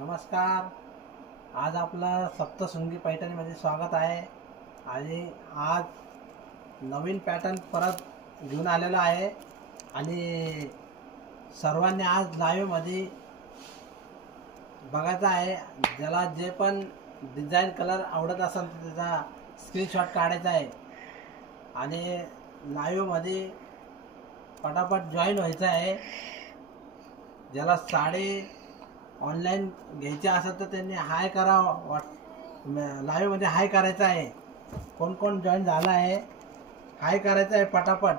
नमस्कार. आज आपलं सप्तशृंगी पैठणीमध्ये स्वागत आहे. आणि आज नवीन पॅटर्न परत घेऊन आलेला आहे आणि सर्वांनी आज लाईव्हमध्ये बघायचं आहे. ज्याला जे पण डिझाईन कलर आवडत असेल त्याचा स्क्रीनशॉट काढायचा आहे आणि लाईव्हमध्ये पटापट जॉईन व्हायचं आहे. ज्याला साडी ऑनलाईन घ्यायची असेल तर त्यांनी हाय करा. लाईव्हमध्ये हाय करायचं आहे. कोण कोण जॉईन झाला आहे हाय करायचं आहे. पटापट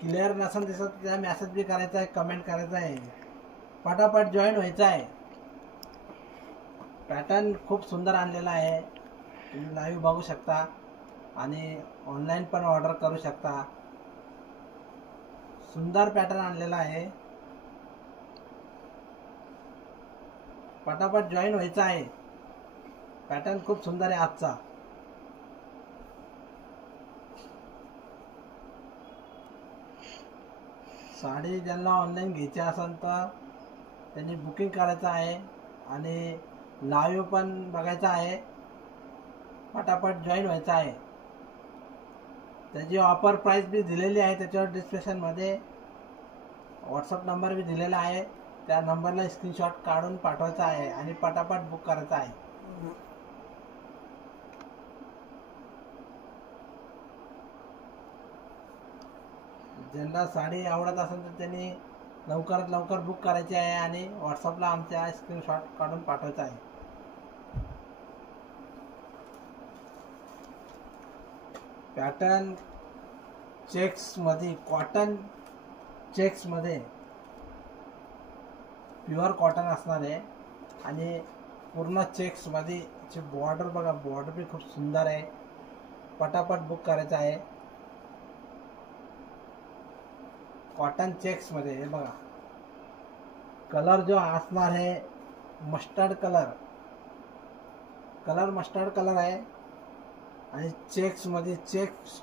क्लिअर नसेल दिसत त्या मेसेज बी करायचा आहे, कमेंट करायचा आहे. पटापट जॉईन व्हायचं आहे. पॅटर्न खूप सुंदर आणलेला आहे. तुम्ही लाईव्ह बघू शकता आणि ऑनलाईन पण ऑर्डर करू शकता. सुंदर पॅटर्न आणलेला आहे. पटापट जॉईन व्हायचं आहे. पॅटर्न खूप सुंदर आहे आजचा. साडी ज्यांना ऑनलाईन घ्यायची असेल तर त्यांनी बुकिंग करायचं आहे आणि लाईव्ह पण बघायचं आहे. पटापट जॉईन व्हायचं आहे. त्याची ऑफर प्राइस भी दिलेली आहे. त्याच्यावर डिस्क्रिप्शनमध्ये व्हॉट्सअप नंबर भी दिलेला आहे. त्या नंबरला स्क्रीनशॉट काढून पाठवायचा आहे आणि पटापट बुक करायचा आहे. ज्यांना साडी आवडत असेल तर त्यांनी लवकरात लवकर बुक करायची आहे आणि व्हॉट्सअपला आमच्या स्क्रीनशॉट काढून पाठवायचा आहे. पॅटर्न चेक्स मध्ये, कॉटन चेक्स मध्ये प्युअर कॉटन असणार आहे आणि पूर्ण चेक्स मध्ये बॉर्डर बघा. बॉर्डर भी खूप सुंदर आहे. पटापट बुक करायचं आहे. कॉटन चेक्स मध्ये हे बघा. कलर जो असणार आहे मस्टर्ड कलर मस्टर्ड कलर आहे आणि चेक्स मध्ये चेक्स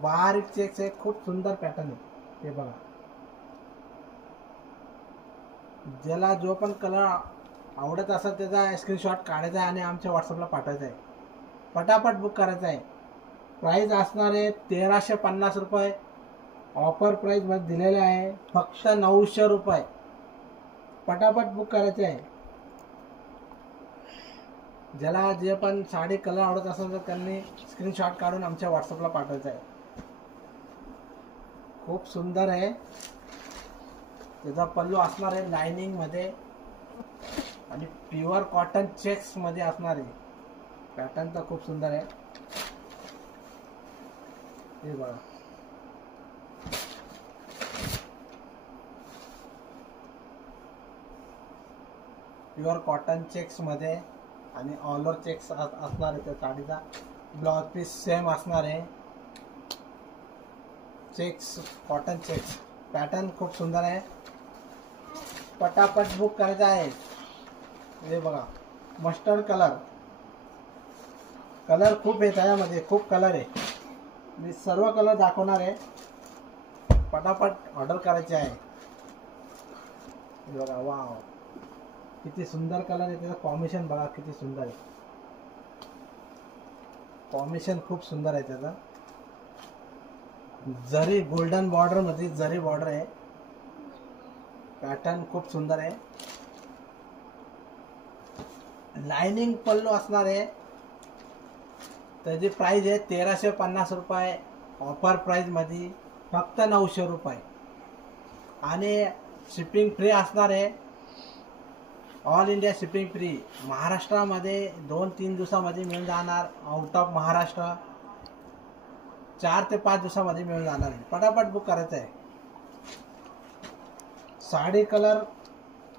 बारीक चेक्स आहे. खूप सुंदर पॅटर्न आहे हे बघा. ज्याला जो पण कलर आवडत असेल त्याचा स्क्रीनशॉट काढायचा आहे आणि आमच्या व्हॉट्सअपला पाठवायचा आहे. पटापट बुक करायचा आहे. प्राइस असणार आहे 1350 रुपये. ऑफर प्राइस मध्ये दिलेले आहे फक्त 900 रुपये. पटापट बुक करायचे आहे. ज्याला जे पण साडी कलर आवडत असेल तर त्यांनी स्क्रीनशॉट काढून आमच्या व्हॉट्सअपला पाठवायचा आहे. खूप सुंदर आहे. त्याचा पल्लू असणार आहे लाइनिंग मध्ये आणि प्युअर कॉटन चेक्स मध्ये असणार आहे. पॅटर्न तर खूप सुंदर आहे हे बघा. प्युअर कॉटन चेक्स मध्ये आणि ऑल ओव्हर चेक्स असणार आहे. त्या साडीचा ब्लाउज पीस सेम असणार आहे. Checks, cotton checks. पॅटर्न खूप सुंदर आहे. पटापट बुक करायचा आहे. हे बघा मस्टर्ड कलर खूप आहे. त्यामध्ये खूप कलर आहे. मी सर्व कलर दाखवणार आहे. पटापट ऑर्डर करायचे आहे. हे बघा. वाव किती सुंदर कलर आहे. त्याचं कॉम्बिनेशन बघा किती सुंदर आहे. कॉम्बिनेशन खूप सुंदर आहे त्याचं. जरी गोल्डन बॉर्डर मध्ये जरी बॉर्डर आहे. पॅटर्न खूप सुंदर आहे. लाइनिंग पल्लू असणार आहे. त्याची प्राइस आहे 1350 रुपये. ऑफर प्राइस मध्ये फक्त 900 रुपये आणि शिपिंग फ्री असणार आहे. All India shipping free. महाराष्ट्रामध्ये 2-3 दिवसामध्ये मिळून जाणार. आउट ऑफ महाराष्ट्र 4 ते 5 दिवसामध्ये मिळून जाणार आहे. पटापट बुक करायचं आहे. साडी कलर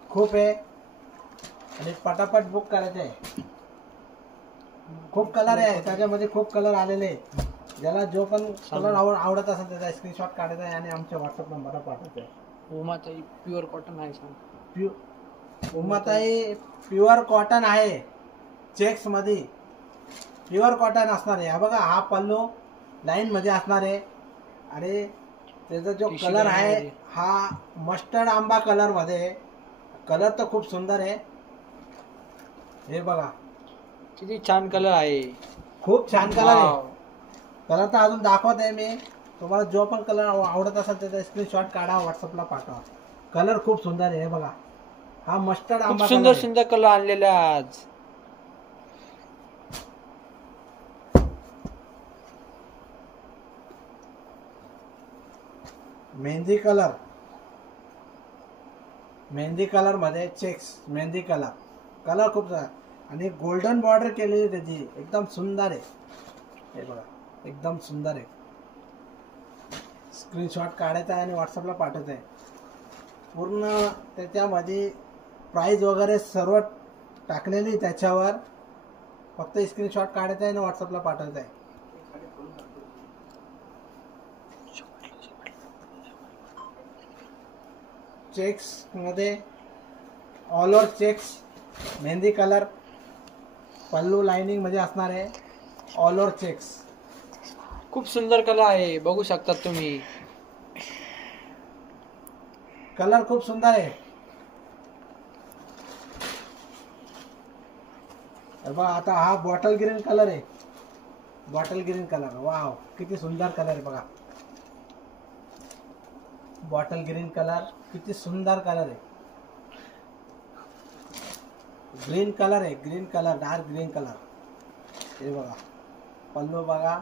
खूप आहे आणि पटापट बुक करायचं आहे. खूप कलर आहे त्याच्यामध्ये. खूप कलर आलेले आहेत. ज्याला जो पण कलर आवडत असेल त्याचा स्क्रीनशॉट काढायचा आहे आणि आमच्या व्हॉट्सअप नंबरला पाठवायचा आहे. उमाताई प्युअर कॉटन आहे सांग. उमाताई प्युअर कॉटन आहे. चेक्स मध्ये प्युअर कॉटन असणार आहे. हा बघा. हा पल्लू लाईन मध्ये असणार आहे आणि त्याचा जो कलर आहे हा मस्टर्ड आंबा कलर मध्ये, कलर तर खूप सुंदर आहे. हे बघा किती छान कलर आहे. खूप छान कलर आहे. वाव. कलर तर अजून दाखवत आहे मी तुम्हाला. जो पण कलर आवडत असेल त्याचा स्क्रीनशॉट काढा, व्हॉट्सअपला पाठवा. कलर खूप सुंदर आहे. हे बघा हा मस्टर्ड खूप आंबा सुंदर कलर आहे. सुंदर कलर आणलेले आहे आज. मेहंदी कलर, मेहंदी कलर मध्ये चेक्स, मेहंदी कलर, कलर खूप छान. आणि गोल्डन बॉर्डर केलेली त्याची एकदम सुंदर आहे. हे बघा एकदम सुंदर आहे. स्क्रीनशॉट काढायचा आहे आणि व्हॉट्सअपला पाठवायचा आहे. पूर्ण त्याच्यामध्ये प्राइस वगैरे सर्व टाकलेली त्याच्यावर. फक्त स्क्रीनशॉट काढायचा आहे आणि व्हॉट्सअपला पाठवायचा आहे. चेक्स मध्ये all over checks, mehndi colour, pallu lining मध्ये असणार आहे. ऑल ओव्हर चेक्स, खूप सुंदर कलर आहे, बघू शकता तुम्ही. कलर खूप सुंदर आहे. बघा आता हा बॉटल ग्रीन कलर आहे. बॉटल ग्रीन कलर, वाव किती सुंदर कलर आहे बघा. बॉटल ग्रीन कलर किती सुंदर कलर आहे. ग्रीन कलर आहे, green colour, dark green colour. हे बघा पल्लू बघा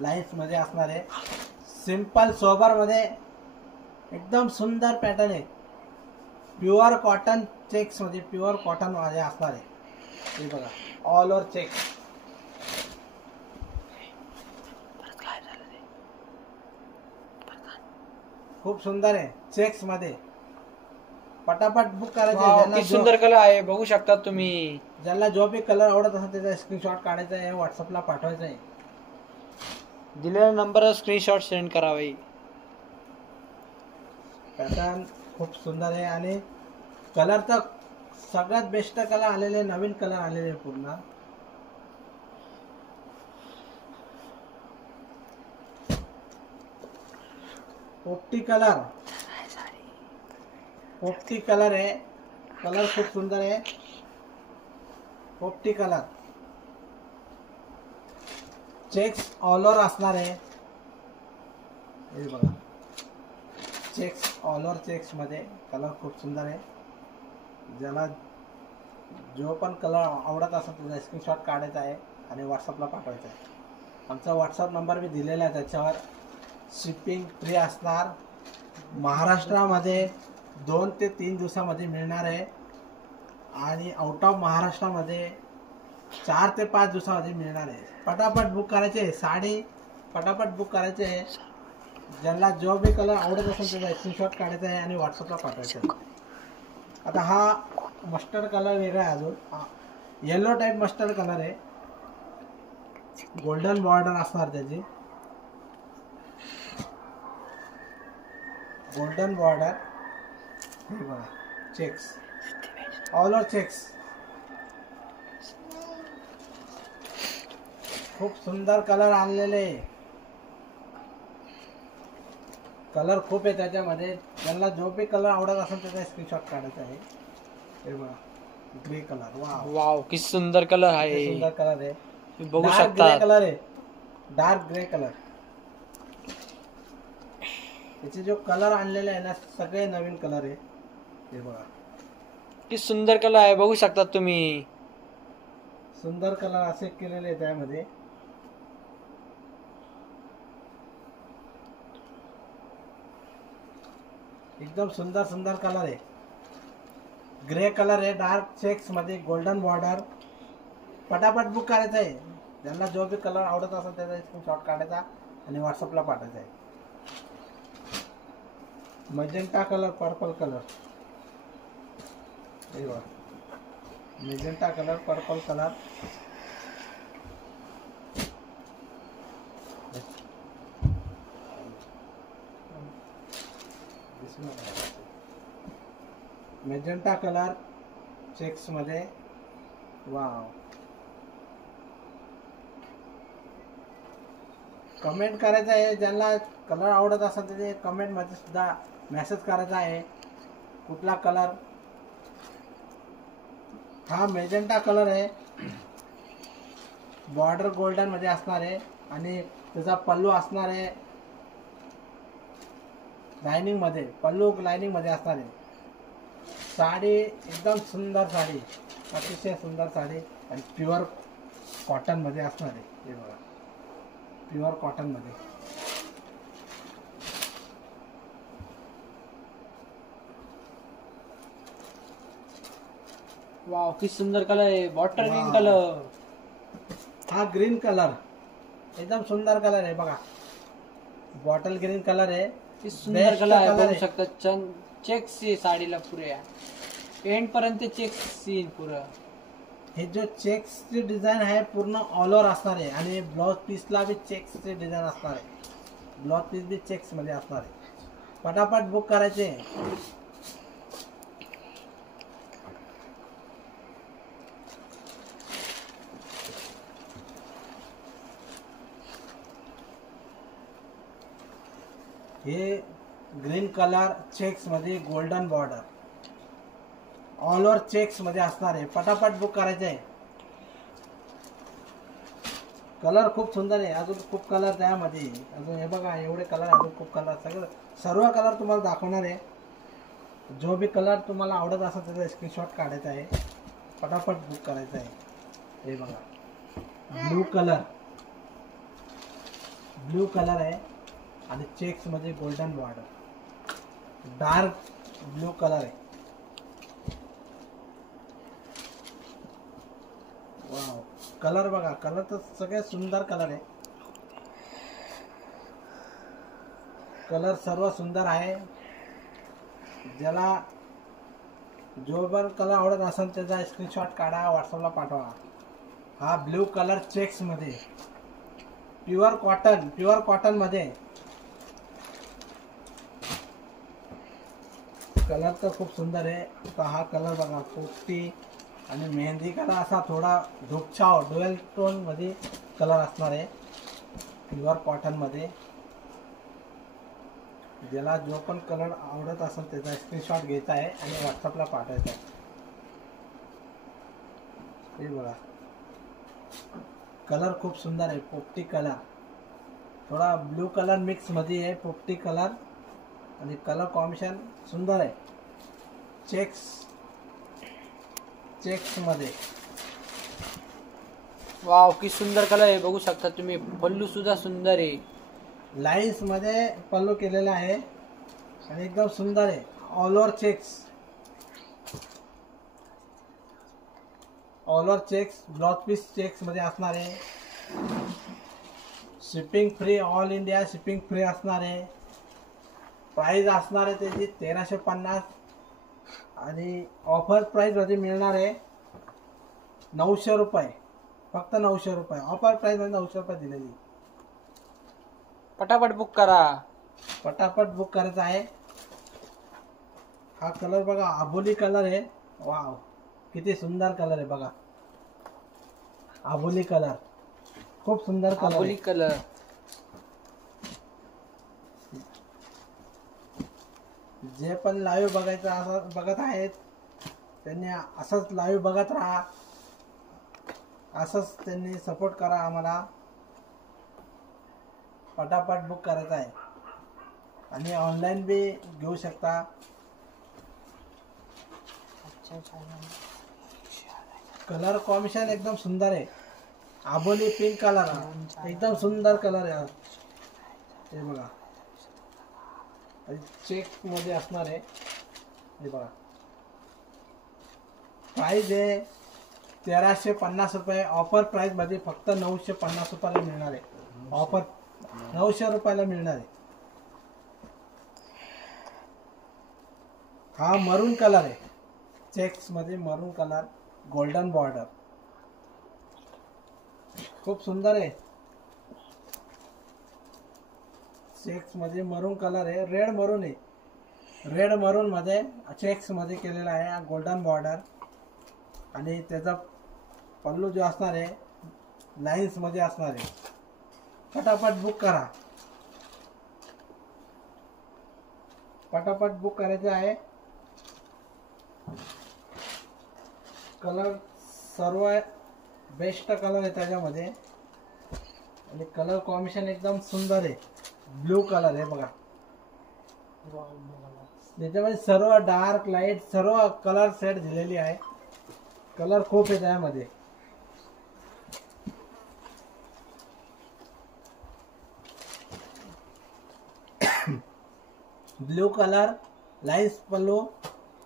लाईन्स मध्ये असणार आहे. सिंपल सोबर मध्ये एकदम सुंदर पॅटर्न आहे. प्युअर कॉटन चेक्स मध्ये, प्युअर कॉटन मध्ये असणार आहे. हे बघा ऑल ओव्हर चेक्स. खूप सुंदर आहे चेक्स मध्ये. पटापट बुक करायचे. वाव, ज्यांना किती सुंदर कलर आहे, बघू शकता तुम्ही. ज्यांना जो बी कलर आवडत असेल त्याचा स्क्रीनशॉट काढायचा आहे, व्हॉट्सअपला पाठवायचा आहे. दिलेल्या नंबरवर स्क्रीनशॉट सेंड करावे. पॅटर्न खूप सुंदर आहे. आणि कलर तर सगळ्यात बेस्ट कलर आलेले, नवीन कलर आलेले पूर्ण. पोपटी कलर, पोपटी कलर आहे. कलर खूप सुंदर आहे. पोपटी कलर, चेक्स ऑल ओव्हर असणार आहे. हे बघा चेक्स ऑल ओव्हर चेक्स मध्ये कलर खूप सुंदर आहे. ज्याला जो पण कलर आवडत असेल त्याचा स्क्रीनशॉट काढायचा आहे आणि व्हॉट्सअपला पाठवायचा आहे. आमचा व्हॉट्सअप नंबर मी दिलेला आहे. त्याच्यावर शिपिंग फ्री असणार. महाराष्ट्रामध्ये 2 ते 3 दिवसामध्ये मिळणार आहे. आणि आउट ऑफ महाराष्ट्रामध्ये 4 ते 5 दिवसामध्ये मिळणार आहे. पटापट बुक करायचे. साडी पटापट बुक करायचे. ज्यांना जो बी कलर आवडत असेल त्याचा स्क्रीनशॉट काढायचा आहे आणि व्हॉट्सअपला पाठवायचा आहे. आता हा मस्टर्ड कलर वेगळा आहे. अजून येलो टाईप मस्टर्ड कलर आहे. गोल्डन बॉर्डर असणार त्याची. Golden border. हे बघा चेक्स, ऑल ओव्हर चेक्स. खूप सुंदर कलर आणलेले. कलर खूप आहे त्याच्यामध्ये. ज्यांना जो बी कलर आवडत असेल त्याचा स्क्रीनशॉट काढायचा आहे. हे बघा ग्रे कलर, वाव वाव, किती सुंदर कलर आहे, सुंदर कलर आहे. बघू डार्क शकता. ग्रे कलर आहे. Dark grey colour. त्याचे जो कलर आणलेले आहे ना सगळे नवीन कलर आहे. हे बघा किती सुंदर कलर आहे, बघू शकता तुम्ही. सुंदर कलर असे केलेले आहे त्यामध्ये. एकदम सुंदर सुंदर कलर आहे. ग्रे कलर आहे. डार्क चेक्स मध्ये गोल्डन बॉर्डर. पटापट बुक करायचं आहे. ज्यांना जो बी कलर आवडत असेल त्याचा स्क्रीनशॉट काढायचा आणि व्हॉट्सअपला पाठवायचा आहे. Magenta colour, purple colour. हे बघा magenta colour, purple colour. Magenta colour checks मध्ये. वाव. कमेंट करायचं आहे. ज्यांना कलर आवडत असेल ते कमेंट मध्ये सुद्धा मेसेज करायचा आहे कुठला कलर. हा मेजेंटा कलर आहे, बॉर्डर गोल्डन मध्ये असणार आहे आणि त्याचा पल्लू असणार आहे लाइनिंग मध्ये, पल्लू लाइनिंग मध्ये असणार आहे. साडी एकदम सुंदर साडी, अतिशय सुंदर साडी आणि प्युअर कॉटन मध्ये असणार आहे. हे बघा प्युअर कॉटन मध्ये. वाव किती सुंदर कलर आहे, वॉटर ग्रीन वाव. कलर. हा ग्रीन कलर एकदम सुंदर कलर आहे बघा, बॉटल ग्रीन कलर आहे. किती सुंदर Best कलर आहे, color बघू आहे. शकता. चेक्स आहे साडीला पुऱ्या एंड पर्यंत चेक्स सीन पुरं. हे जो चेक्सची डिझाईन आहे पूर्ण ऑल ओव्हर असणार आहे आणि ब्लाउज पीसला बी चेक्सची डिझाईन असणार आहे. ब्लाउज पीस बी चेक्स मध्ये असणार आहे. पटापट बुक करायचे. हे ग्रीन कलर चेक्स मध्ये golden border all over checks मध्ये असणार आहे. पटापट बुक करायचे आहे. कलर खूप सुंदर आहे, अजून खूप कलर त्यामध्ये अजून. हे बघा एवढे कलर, अजून खूप कलर, सगळं सर्व कलर तुम्हाला दाखवणार आहे. जो भी कलर तुम्हाला आवडत असेल त्याचा स्क्रीनशॉट काढायचा आहे, पटापट बुक करायचा आहे. हे बघा ब्लू कलर आहे आणि चेक्स मध्ये golden border, dark blue colour आहे. वाव कलर बघा, कलर तर सगळे सुंदर कलर आहे. कलर सर्व सुंदर आहे. ज्याला जो पण कलर आवडत असेल त्याचा स्क्रीनशॉट काढा, व्हॉट्सअपला पाठवा. हा ब्लू कलर चेक्स मध्ये प्युअर कॉटन मध्ये. कलर तर खूप सुंदर आहे. तर हा कलर बघा, पोपटी आणि मेहंदी कलर असा थोडा धूपछाव डुएल टोन मध्ये कलर असणार आहे प्युअर कॉटन मध्ये. ज्याला जो पण कलर आवडत असेल त्याचा स्क्रीनशॉट घ्यायचा आहे आणि व्हॉट्सअपला पाठवायचा आहे. हे बघा कलर खूप सुंदर आहे, पोपटी कलर, थोडा ब्लू कलर मिक्स मध्ये आहे. पोपटी कलर आणि कलर कॉम्बिनेशन सुंदर आहे. चेक्स मध्ये. वाव किती सुंदर कलर आहे, बघू शकता तुम्ही. पल्लू सुद्धा सुंदर आहे, लाईन्स मध्ये पल्लू केलेला आहे आणि एकदम सुंदर आहे. All over checks, blouse piece checks मध्ये असणार आहे. Shipping free, all India shipping free असणार आहे. प्राइस असणार आहे त्याची 1350 आणि ऑफर प्राइस मध्ये मिळणार आहे 900 रुपये, फक्त 900 रुपये. ऑफर प्राइस मध्ये 900 रुपये दिलेली. पटापट बुक करा. पटापट बुक करायचा आहे. हा कलर बघा, आबोली कलर आहे. वाव किती सुंदर कलर आहे बघा, आबोली कलर, खूप सुंदर कलर आबोली आहे. कलर. जे पण लाईव्ह बघायचं बघत आहेत त्यांनी असंच लाईव्ह बघत राहा, असंच त्यांनी सपोर्ट करा आम्हाला. पटापट बुक करायचा आहे आणि ऑनलाईन बी घेऊ शकता. कलर कॉम्बिनेशन एकदम सुंदर आहे. आबोली पिंक कलर, एकदम सुंदर कलर आहे. हे बघा चेक मध्ये असणार आहे. हे बघा प्राइस आहे 1350 रुपये. ऑफर प्राइस मध्ये फक्त 950 रुपयाला मिळणार आहे. ऑफर 900 रुपयाला मिळणार आहे. हा मरून कलर आहे, चेक्स मध्ये मरून कलर, गोल्डन बॉर्डर, खूप सुंदर आहे. चेक्स मध्ये मरून कलर आहे, रेड मरून आहे. रेड मरून मध्ये चेक्स मध्ये केलेला आहे, गोल्डन बॉर्डर आणि त्याचा पल्लू जो असणार आहे लाईन्स मध्ये असणार आहे. पटापट बुक करा. पटापट बुक करायचं आहे. कलर सर्व बेस्ट कलर आहे त्याच्यामध्ये आणि कलर कॉम्बिनेशन एकदम सुंदर आहे. ब्लू कलर आहे बघा. त्याच्यामध्ये सर्व डार्क लाईट सर्व कलर सेट दिलेली आहे. कलर खूप आहे त्यामध्ये. ब्लू कलर लाईन्स पल्लू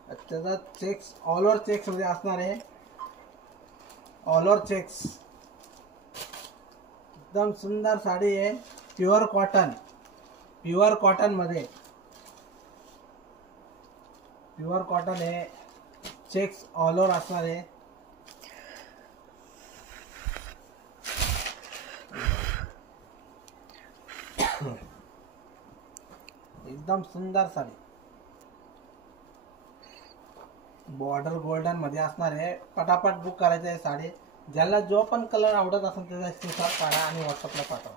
त्याचा चेक्स ऑल ओव्हर चेक्स मध्ये असणार आहे. ऑल ओव्हर चेक्स एकदम सुंदर साडी आहे. प्युअर कॉटन मध्ये प्युअर कॉटन आहे. चेक्स ऑल ओव्हर असणार आहे. एकदम सुंदर साडी. बॉर्डर गोल्डन मध्ये असणार आहे. पटापट बुक करायचं आहे साडी. ज्याला जो पण कलर आवडत असेल त्याचा स्क्रीनशॉट काढा आणि व्हॉट्सअपला पाठवा.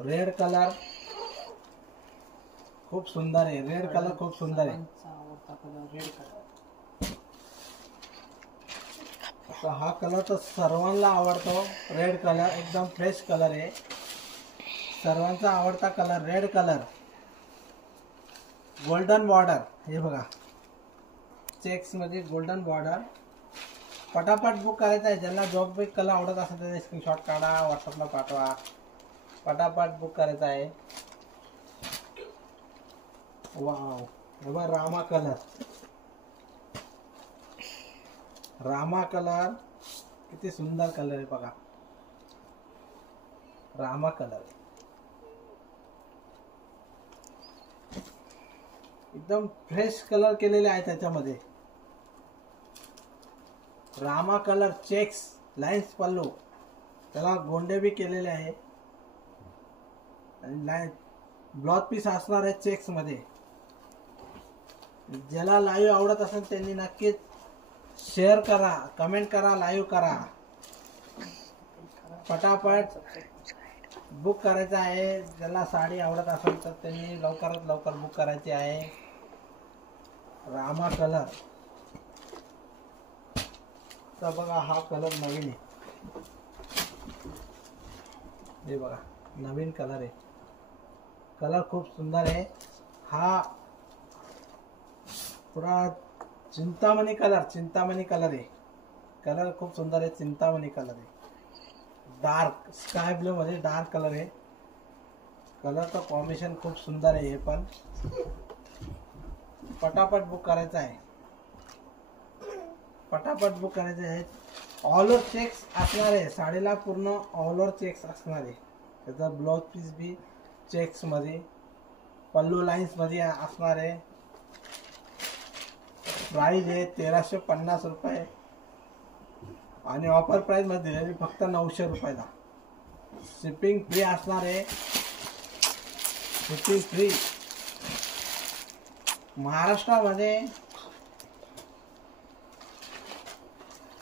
रेड कलर खूप सुंदर आहे. रेड कलर खूप सुंदर आहे. रेड कलर हा कलर तर सर्वांना आवडतो. रेड कलर एकदम फ्रेश कलर आहे. सर्वांचा आवडता colour red colour. Golden border हे बघा. चेक्स मध्ये गोल्डन बॉर्डर. पटापट बुक करायचं आहे. ज्यांना जो बी कलर आवडत असेल त्याचा स्क्रीनशॉट काढा व्हॉट्सअपला पाठवा. पटापट बुक करायचं आहे. वाव हे बघा. रामा कलर किती सुंदर कलर आहे बघा. रामा कलर एकदम फ्रेश कलर केलेले आहे त्याच्यामध्ये. रामा कलर चेक्स लाईन्स पल्लू त्याला गोंडे बी केलेले आहे आणि लाईन ब्लाउज पीस असणार आहे चेक्स मध्ये. ज्याला लाईव्ह आवडत असेल त्यांनी नक्कीच शेअर करा, कमेंट करा, लाईव्ह करा. पटापट बुक करायचं आहे. ज्याला साडी आवडत असेल तर त्यांनी लवकरात लवकर बुक करायची आहे. रामा कलर तर बघा हा कलर नवीन आहे. हे बघा नवीन कलर आहे. कलर खूप सुंदर आहे. हा पुरा चिंतामणी कलर आहे. कलर खूप सुंदर आहे. चिंतामणी कलर आहे. डार्क स्काय ब्लू मध्ये डार्क कलर आहे. कलरचं कॉम्बिनेशन खूप सुंदर आहे. हे पण पटापट बुक करायचं आहे. पटापट बुक करायचं आहे. ऑल ओव्हर चेक्स असणार आहे. साडीला पूर्ण ऑल ओव्हर चेक्स असणार आहे. त्याचा ब्लाउज पीस बी चेक्स मध्ये पल्लू लाईन्स मध्ये असणार आहे. प्राइस आहे 1350 रुपये आणि ऑफर प्राइस मध्ये दिलेली फक्त 900 रुपयाला. शिपिंग फ्री असणार आहे. Shipping free. महाराष्ट्रामध्ये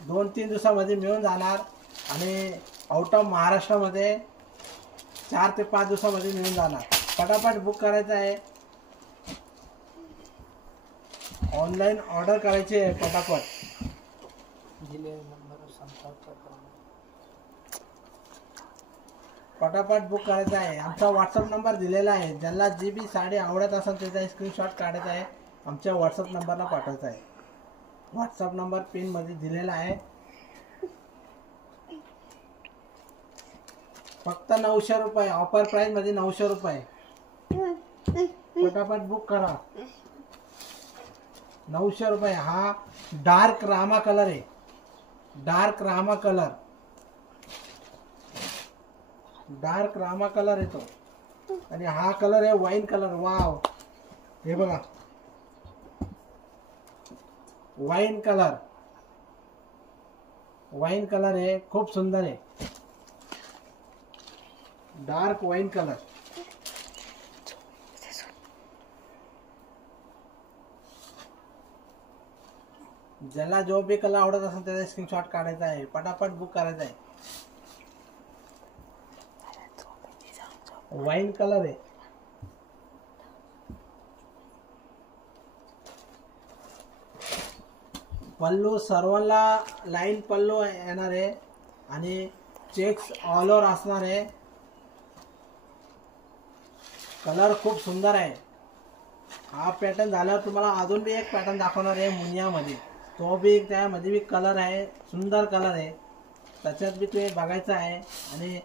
2-3 दिवसामध्ये मिळून जाणार आणि आउट ऑफ महाराष्ट्रामध्ये 4 ते 5 दिवसामध्ये मिळून जाणार. पटापट बुक करायचं आहे. ऑनलाईन ऑर्डर करायची आहे. पटापट दिलेल्या नंबरवर संपर्क करा. पटापट बुक करायचा आहे. आमचा व्हॉट्सअप नंबर दिलेला आहे. ज्याला जी बी साडी आवडत असेल त्याचा स्क्रीनशॉट काढायचा आहे. आमच्या व्हॉट्सअप नंबरला पाठवायचा आहे. व्हॉट्सअप नंबर पिन मध्ये दिलेला आहे. फक्त 900 रुपये. ऑफर प्राइस मध्ये 900 रुपये. पटापट बुक करा. 900 रुपये. हा डार्क रामा कलर आहे. Dark Rama colour. Dark Rama colour आहे तो आणि हा कलर आहे वाईन कलर. वाव हे बघा वाईन कलर. वाईन कलर आहे. खूप सुंदर आहे. Dark wine colour. ज्याला जो बी कलर आवडत असेल त्याचा स्क्रीनशॉट काढायचा आहे. पटापट बुक करायचा आहे. वाईन कलर आहे. पल्लू सर्वांना लाईन पल्लू येणार आहे आणि चेक्स ऑल ओव्हर असणार आहे. कलर खूप सुंदर आहे. हा पॅटर्न झाल्यावर तुम्हाला अजून बी एक पॅटर्न दाखवणार आहे मुनियामध्ये. तो बी त्यामध्ये बी कलर आहे, सुंदर कलर आहे. त्याच्यात बी तुम्ही बघायचं आहे. आणि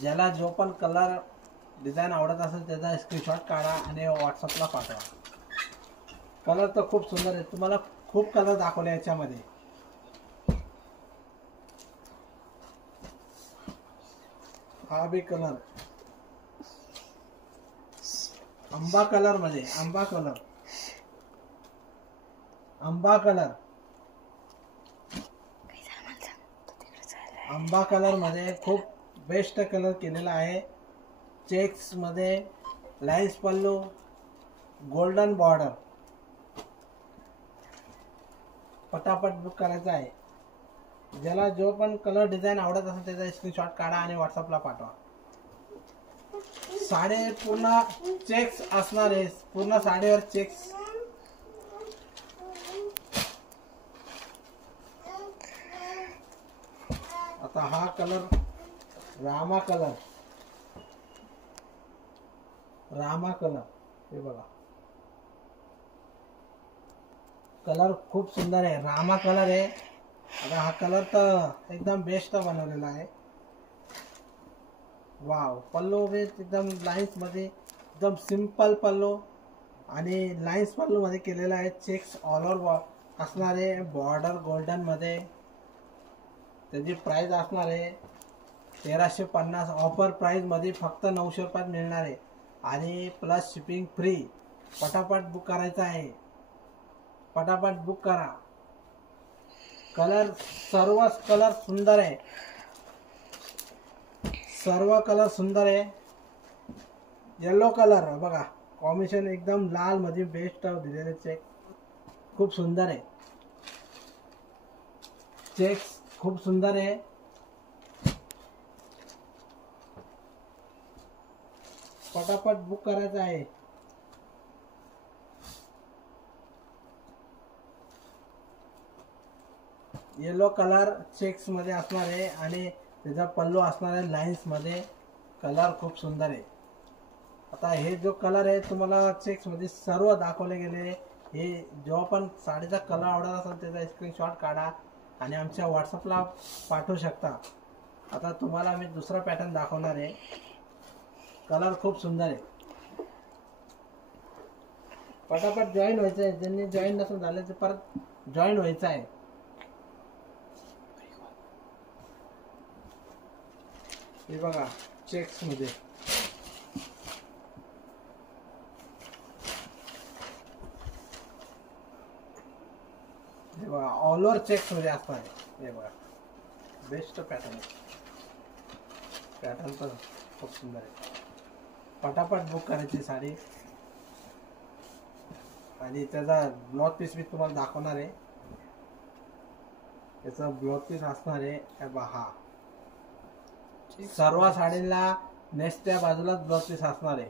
ज्याला जो पण कलर डिझाईन आवडत असेल त्याचा स्क्रीनशॉट काढा आणि व्हॉट्सअपला पाठवा. कलर तर खूप सुंदर आहे. तुम्हाला खूप कलर दाखवले याच्यामध्ये. हा बी कलर आंबा कलर मध्ये, आंबा कलर, आंबा कलर, आंबा कलर मध्ये खूप बेस्ट कलर केलेला आहे. चेक्स मध्ये लाईन्स पल्लू, गोल्डन बॉर्डर. पटापट बुक करायचा आहे. ज्याला जो पण कलर डिझाईन आवडत असेल त्याचा स्क्रीनशॉट काढा आणि व्हॉट्सअपला पाठवा. साडे पूर्ण चेक्स असणार आहे. पूर्ण साडीवर चेक्स. आता हा colour Rama colour, Rama colour. हे बघा कलर खूप सुंदर आहे. रामा कलर आहे. आता हा कलर तर एकदम बेस्ट बनवलेला आहे. वाव. पल्लू बी एकदम लाईन्स मध्ये, एकदम सिंपल पल्लू आणि लाईन्स पल्लू मध्ये केलेला आहे. चेक्स ऑल ओव्हर असणार आहे. बॉर्डर गोल्डन मध्ये. त्याची प्राइस असणार आहे 1350. ऑफर प्राइस मध्ये फक्त 900 रुपयात मिळणार आहे आणि प्लस शिपिंग फ्री. पटापट बुक करायचं आहे. पटापट बुक करा. कलर सर्व कलर सुंदर आहे. सर्व कलर सुंदर आहे. येलो कलर बघा कॉम्बिनेशन एकदम लाल मध्ये बेस्ट दिलेले चेक खूप सुंदर आहे. चेक्स खूप सुंदर आहे. पटापट बुक करायचं आहे. येलो कलर चेक्स मध्ये असणार आहे आणि त्याचा पल्लू असणार आहे लाईन्स मध्ये. कलर खूप सुंदर आहे. आता हे जो कलर आहे तुम्हाला चेक्स मध्ये सर्व दाखवले गेले. हे जो पण साडीचा कलर आवडत असेल त्याचा स्क्रीनशॉट काढा आणि आमच्या व्हॉट्सअपला पाठवू शकता. आता तुम्हाला मी दुसरा पॅटर्न दाखवणार आहे. कलर खूप सुंदर आहे. पटापट जॉईन व्हायचं आहे. ज्यांनी जॉईन नसून झाले ते परत जॉईन व्हायचं आहे. हे बघा चेक्स मध्ये. हे बघा ऑल ओव्हर चेक्स मध्ये असणार आहे. हे बघा बेस्ट पॅटर्न आहे. पॅटर्न पण खूप सुंदर आहे. पटापट बुक करायची साडी. आणि त्याचा ब्लाउज पीस मी तुम्हाला दाखवणार आहे. त्याचा ब्लाउज पीस असणार आहे हे बघा. सर्व साडीला नेसत्या बाजूलाच ब्लाउज पीस असणार आहे.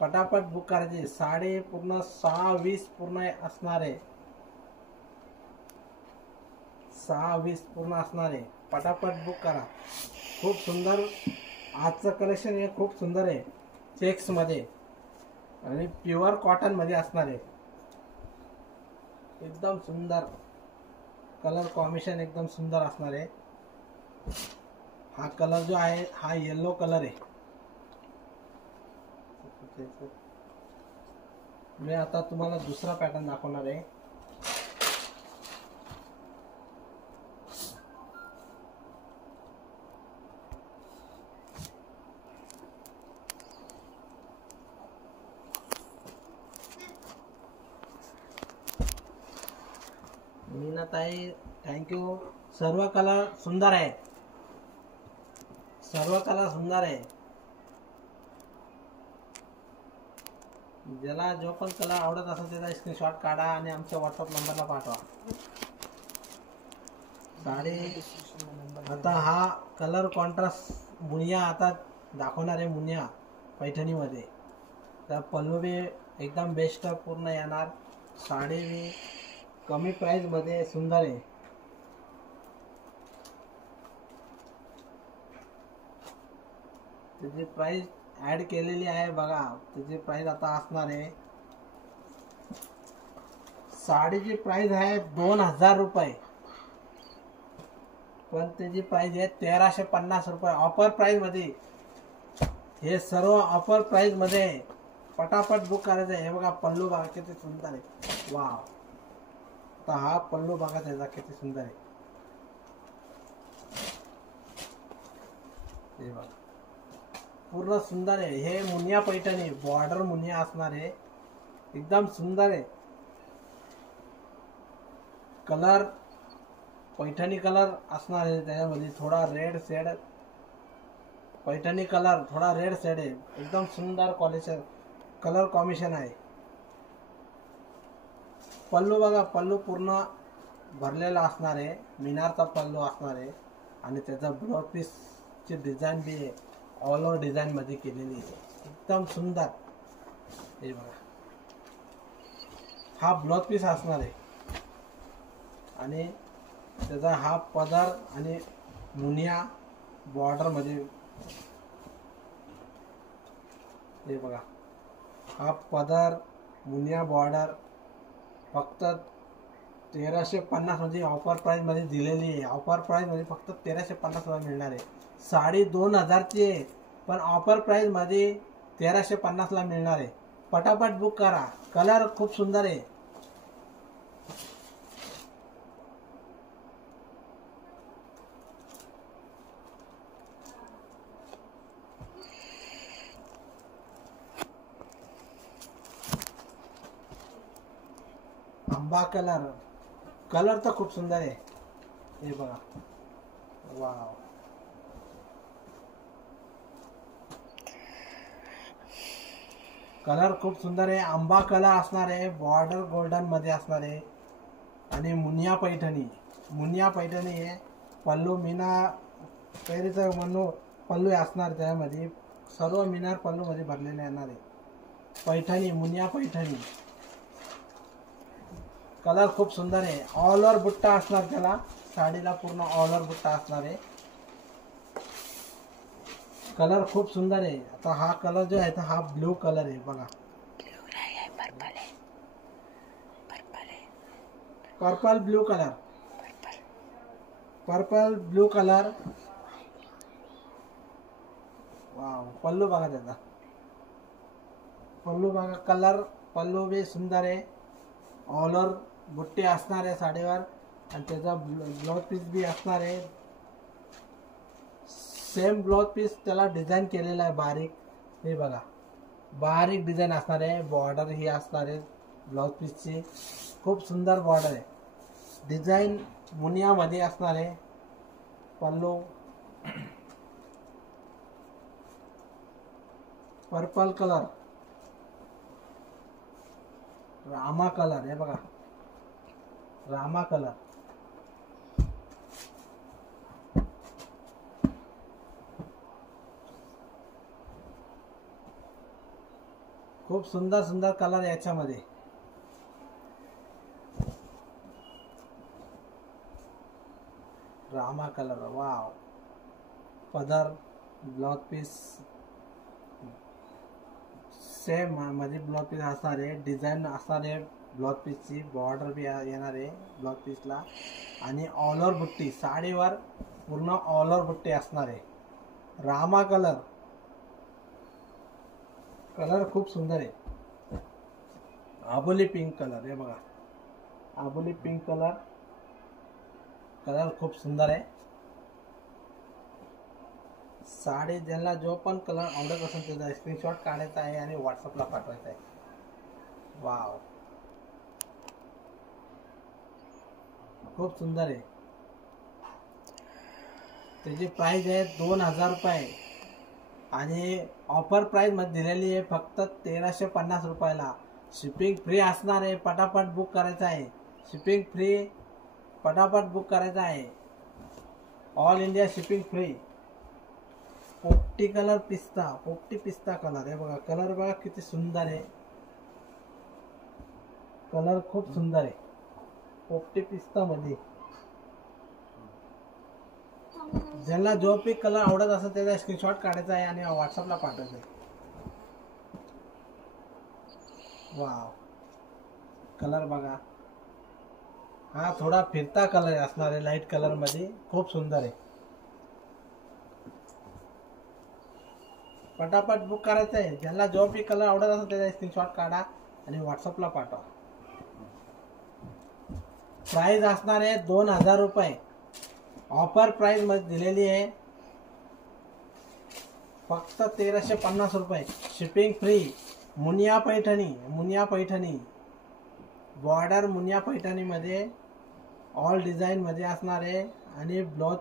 पटापट बुक करायची. साडी पूर्ण 620 पूर्ण असणार आहे. 620 पूर्ण असणार आहे. पटापट बुक करा. खूप सुंदर आजचं कलेक्शन हे खूप सुंदर आहे. चेक्स मध्ये आणि प्युअर कॉटन मध्ये असणार आहे. एकदम सुंदर कलर कॉम्बिनेशन एकदम सुंदर असणार आहे. हा कलर जो आहे हा येलो कलर आहे. मी आता तुम्हाला दुसरा पॅटर्न दाखवणार आहे. मीनाताई थँक्यू. सर्व कलर सुंदर आहे. सर्व कलर सुंदर आहे. ज्याला जो पण कलर आवडत असेल त्याचा स्क्रीनशॉट काढा आणि आमच्या व्हॉट्सअप नंबरला पाठवा. साडी आता हा कलर कॉन्ट्रास्ट मुनिया आता दाखवणार आहे. मुनिया पैठणीमध्ये. तर पल्लू बी एकदम बेस्ट पूर्ण येणार. साडी बी कमी प्राइस मध्ये सुंदर आहे. त्याची प्राइस ऍड केलेली आहे बघा. त्याची प्राइस आता असणार आहे, साडीची प्राइस आहे 2000 रुपये, पण त्याची प्राइस आहे 1350 रुपये ऑफर प्राइस मध्ये. हे सर्व ऑफर प्राइस मध्ये आहे. पटापट बुक करायचं आहे. हे बघा पल्लू बघा किती सुंदर आहे. वाव. आता हा पल्लू बघा त्याचा किती सुंदर आहे. हे बघा पूर्ण सुंदर आहे. हे मुनिया पैठणी बॉर्डर मुनिया असणार आहे. एकदम सुंदर आहे. कलर पैठणी कलर असणार आहे. त्याच्यामध्ये थोडा रेड शेड, पैठणी कलर थोडा रेड शेड आहे. एकदम सुंदर क्वालिटी कलर कॉम्बिनेशन आहे. पल्लू बघा, पल्लू पूर्ण भरलेला असणार आहे. मिनारचा पल्लू असणार आहे आणि त्याचा ब्लाउज पीसची डिझाईन बी आहे, ऑल ओव्हर डिझाईन मध्ये केलेली आहे. एकदम सुंदर. हे बघा हा ब्लाउज पीस असणार आहे आणि त्याचा हा पदर आणि मुनिया बॉर्डर मध्ये. हे बघा हा पदर मुनिया बॉर्डर फक्त 1350 मध्ये ऑफर प्राइस मध्ये दिलेली आहे. ऑफर प्राइस मध्ये फक्त 1350 ला मिळणार आहे. साडी 2000 ची आहे, पण ऑफर प्राइस मध्ये 1350 ला मिळणार आहे. पटापट बुक करा. कलर खूप सुंदर आहे. आंबा कलर, कलर तर खूप सुंदर आहे. हे बघा वाव. कलर खूप सुंदर आहे. आंबा कलर असणार आहे, बॉर्डर गोल्डन मध्ये असणार आहे आणि मुनिया पैठणी. मुनिया पैठणी आहे. पल्लू मीना कैरीचा म्हणून पल्लू असणार. त्यामध्ये सर्व मिनार पल्लू मध्ये भरलेले येणार आहे. पैठणी मुनिया पैठणी. कलर खूप सुंदर आहे. ऑल ओव्हर बुट्टा असणार त्याला. साडीला पूर्ण ऑल ओव्हर बुट्टा असणार आहे. कलर खूप सुंदर आहे. आता हा कलर जो आहे हा ब्लू कलर आहे बघा. Purple blue colour, purple blue colour. Wow. Pallu बघा त्याचा. पल्लू बघा. कलर पल्लू बी सुंदर आहे. ऑल ओव्हर बुट्टी असणार आहे साडीवर आणि त्याचा ब्लाउज पीस बी असणार आहे. सेम ब्लाउज पीस त्याला डिझाईन केलेला आहे बारीक. हे बघा बारीक डिझाईन असणार आहे. बॉर्डर ही असणार आहे ब्लाउज पीसची. खूप सुंदर बॉर्डर आहे. डिझाईन मुनिया मध्ये असणार आहे. पल्लू पर्पल कलर, रामा कलर. हे बघा रामा कलर. खूप सुंदर सुंदर कलर याच्यामध्ये. रामा कलर. वाव. पदर ब्लाउज पीस सेम मध्ये ब्लाउज पीस असणार आहे. डिझाईन असणार आहे ब्लाउज पीसची. बॉर्डर बी येणार आहे ब्लाउज पीसला आणि ऑल ओव्हर बुट्टी. साडीवर पूर्ण ऑल ओव्हर बुट्टी असणार आहे. रामा कलर. कलर खूप सुंदर आहे. आबोली पिंक कलर. हे बघा आबोली पिंक कलर. कलर खूप सुंदर आहे. साडी ज्यांना जो पण कलर आवडत असेल त्याचा स्क्रीनशॉट काढायचा आहे आणि व्हॉट्सअपला पाठवायचा आहे. वाव. खूप सुंदर आहे. त्याची प्राइस आहे 2000 रुपये आणि ऑफर प्राइस मध्ये दिलेली आहे फक्त 1350 रुपयाला. शिपिंग फ्री असणार आहे. पटापट बुक करायचं आहे. Shipping free. पटापट बुक करायचं आहे. All India shipping free. पोपटी कलर पिस्ता, पोपटी पिस्ता कलर. हे बघा कलर बघा किती सुंदर आहे. कलर खूप सुंदर आहे. पोपटी पिस्ता मध्ये. ज्यांना जो पी कलर आवडत असेल त्याचा स्क्रीनशॉट काढायचा आहे आणि व्हॉट्सअपला पाठवायचा आहे. वाव, कलर बघा. हा थोडा फिरता कलर असणार आहे, लाईट कलर मध्ये, खूप सुंदर आहे. पटापट बुक करायचं आहे. ज्यांना जो पी कलर आवडत असेल त्याचा स्क्रीनशॉट काढा आणि व्हॉट्सअपला पाठवा. प्राइस असणार आहे 2000 रुपये. ऑफर प्राइस मध्ये दिलेली आहे. फक्त 1350 रुपये. Shipping free. Muniya Paithani border Muniya Paithani मध्ये ऑल डिझाईन मध्ये असणार आहे आणि ब्लाउज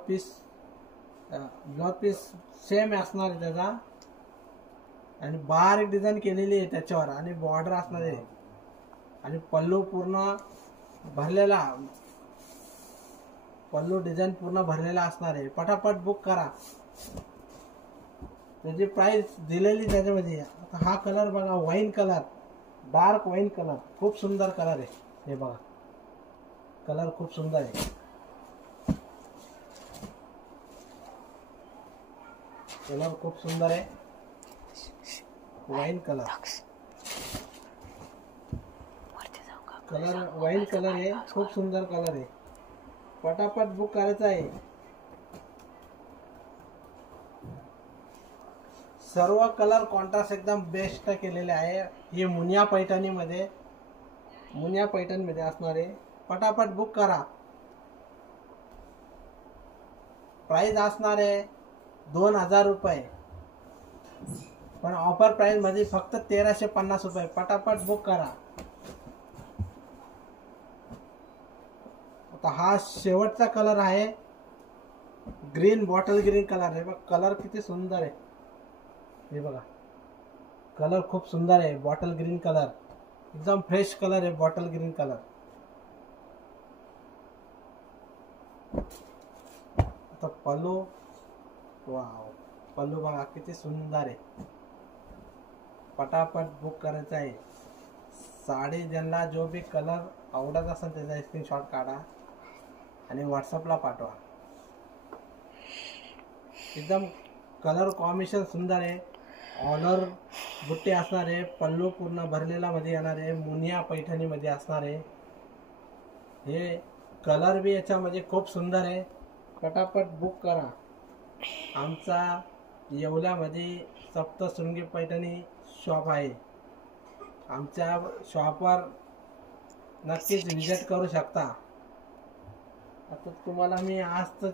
पीस सेम असणार आहे त्याचा आणि बारीक डिझाईन केलेली आहे त्याच्यावर आणि बॉर्डर असणार आहे आणि पल्लू डिझाईन पूर्ण भरलेला असणार आहे. पटापट बुक करा. त्याची प्राइस दिलेली त्याच्यामध्ये. आता हा कलर बघा, wine colour, dark wine colour, खूप सुंदर कलर आहे. हे बघा, कलर खूप सुंदर आहे. कलर खूप सुंदर आहे, वाईन कलर. वाईन कलर आहे, खूप सुंदर कलर आहे. पटापट बुक करायचा आहे. सर्व कलर कॉन्ट्रास्ट एकदम बेस्ट केलेले आहे. हे मुनिया पैठणी मध्ये असणार आहे. पटापट बुक करा. प्राइस असणार आहे 2000 रुपये, पण ऑफर प्राइस मध्ये फक्त 1350 रुपये. पटापट बुक करा. आता हा शेवटचा कलर आहे, ग्रीन, बॉटल ग्रीन कलर आहे. बघ कलर किती सुंदर आहे. हे बघा, कलर खूप सुंदर आहे. बॉटल ग्रीन कलर, एकदम फ्रेश कलर आहे. Bottle green colour. आता पल्लू, वाव, पल्लू बघा किती सुंदर आहे. पटापट बुक करायचं आहे. साडी ज्यांना जो भी कलर आवडत असेल त्याचा स्क्रीनशॉट काढा आणि व्हॉट्सअपला पाठवा. एकदम कलर कॉम्बिनेशन सुंदर आहे. ऑलर बुट्टे असणार आहे. पल्लू पूर्ण भरलेला मध्ये येणार आहे. मुनिया पैठणी मध्ये असणार आहे. हे कलर बी याच्यामध्ये खूप सुंदर आहे. पटापट बुक करा. आमचा येवल्यामध्ये सप्तशृंगी पैठणी शॉप आहे. आमच्या शॉपवर नक्कीच विजिट करू शकता. आता तुम्हाला मी आज तर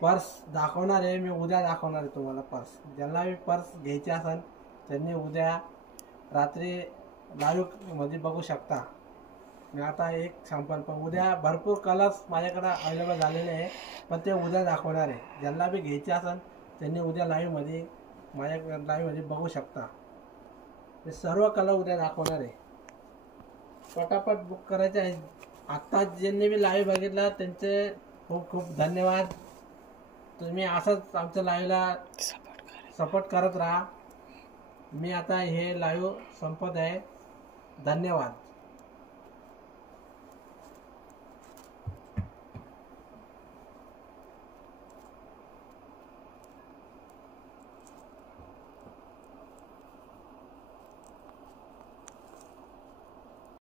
पर्स दाखवणार आहे. मी उद्या दाखवणार आहे तुम्हाला पर्स. ज्यांना मी पर्स घ्यायची असेल त्यांनी उद्या रात्री लाईव्ह मध्ये बघू शकता. मी आता एक सॅम्पल, पण उद्या भरपूर कलर्स माझ्याकडे अवेलेबल झालेले आहे, पण ते उद्या दाखवणार आहे. ज्यांना बी घ्यायचे असेल त्यांनी उद्या लाईव्ह मध्ये बघू शकता. ते सर्व कलर उद्या दाखवणार आहे. पटापट बुक करायचे आहे. आता ज्यांनी बी लाईव्ह बघितला त्यांचे खूप खूप धन्यवाद. तुम्ही असंच आमच्या लाईव्हला सपोर्ट करत राहा. मी आता हे लाईव्ह संपत आहे. धन्यवाद.